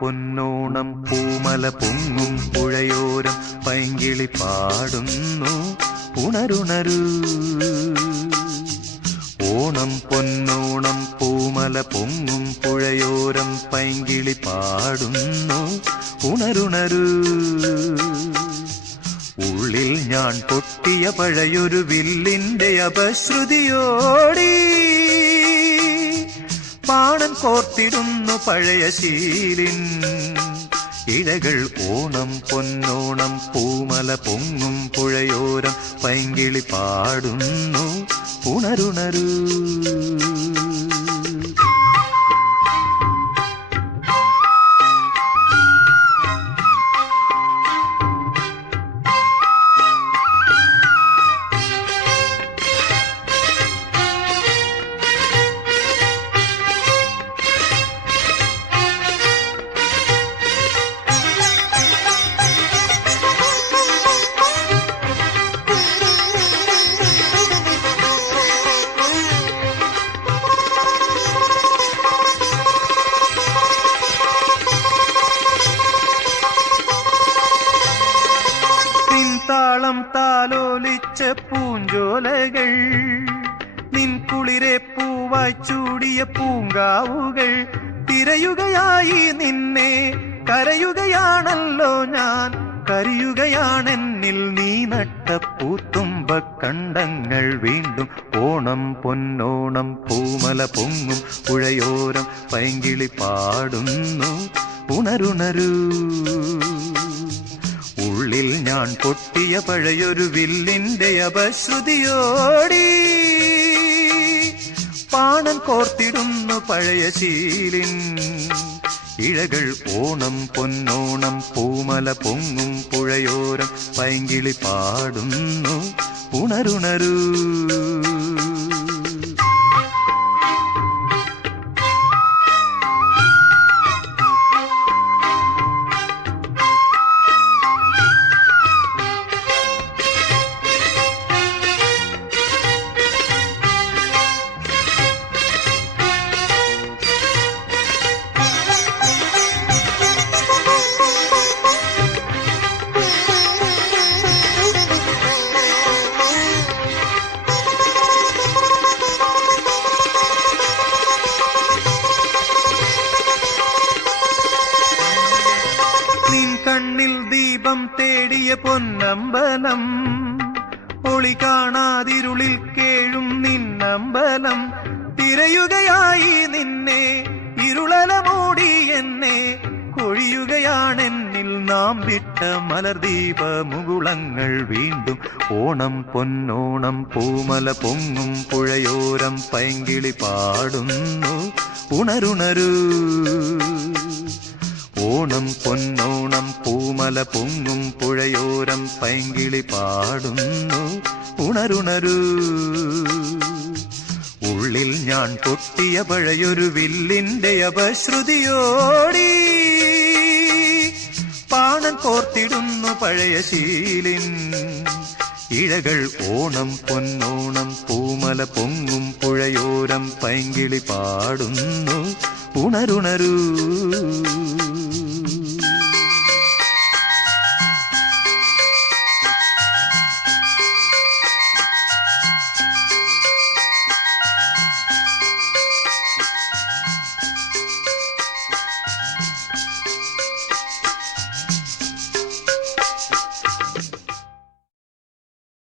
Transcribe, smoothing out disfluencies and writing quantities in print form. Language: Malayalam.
പൊന്നോണം പൂമല പൊങ്ങും പുഴയോരം പൈങ്കിളി പാടുന്നു ഉണരുണരൂ. ഓണം പൊന്നോണം പൂമല പൊങ്ങും പുഴയോരം പൈങ്കിളി പാടുന്നു ഉണരുണരൂ. ഉള്ളിൽ ഞാൻ പൊട്ടിയ പഴയൊരു വില്ലിന്റെ അപശ്രുതിയോടി പാണൻ കോർത്തിടുന്നു പഴയ ശീലിൻ ഇഴകൾ. ഓണം പൊന്നോണം പൂമല പൊങ്ങും പുഴയോരം പൈങ്കിളി പാടുന്നു ഉണരുണരൂ. താളം താലോലിച്ച പൂഞ്ചോലകൾ, നിൻ കുളിരെ പൂവായി ചൂടിയ പൂങ്കാവുകൾ തിരയുകയായി നിന്നെ കരയുകയാണല്ലോ ഞാൻ. കരയുകയാണെന്നിൽ നീ നട്ട പൂത്തുമ്പ കണ്ടങ്ങൾ വീണ്ടും. ഓണം പൊന്നോണം പൂമല പൊങ്ങും പുഴയോരം പൈങ്കിളി പാടുന്നു ഉണരുണരൂ. ഉള്ളിൽ ഞാൻ പൊട്ടിയ പഴയൊരു വില്ലിന്റെ അപശ്രുതിയോടി പാണൻ കോർത്തിടുന്നു പഴയ ശീലിൻ ഇഴകൾ. ഓണം പൊന്നോണം പൂമല പൊങ്ങും പുഴയോരം പൈങ്കിളി പാടുന്നു ഉണരുണരൂ. കണ്ണിൽ ദീപം തേടിയ പൊന്നമ്പലം, ഒളി കാണാതിരുളിൽ കേഴും നിന്നമ്പലം തിരയുകയായി നിന്നെ ഇരുളല മൂടി എന്നെ. കൊഴിയുകയാണെന്നിൽ നാം വിട്ട മലർദീപ മുകുളങ്ങൾ വീണ്ടും. ഓണം പൊന്നോണം പൂമല പൊങ്ങും പുഴയോരം പൈങ്കിളി പാടുന്നു ഉണരുണരൂ. ഓണം പൊന്നോണം പൂമല പൊങ്ങും പുഴയോരം പൈങ്കിളി പാടുന്നു ഉണരുണരൂ. ഉള്ളിൽ ഞാൻ പൊട്ടിയ പഴയൊരു വില്ലിന്റെ അപശ്രുതിയോടി പാണൻ കോർത്തിടുന്നു പഴയ ശീലിൻ ഇഴകൾ. ഓണം പൊന്നോണം പൂമല പൊങ്ങും പുഴയോരം പൈങ്കിളി പാടുന്നു ഉണരുണരൂ.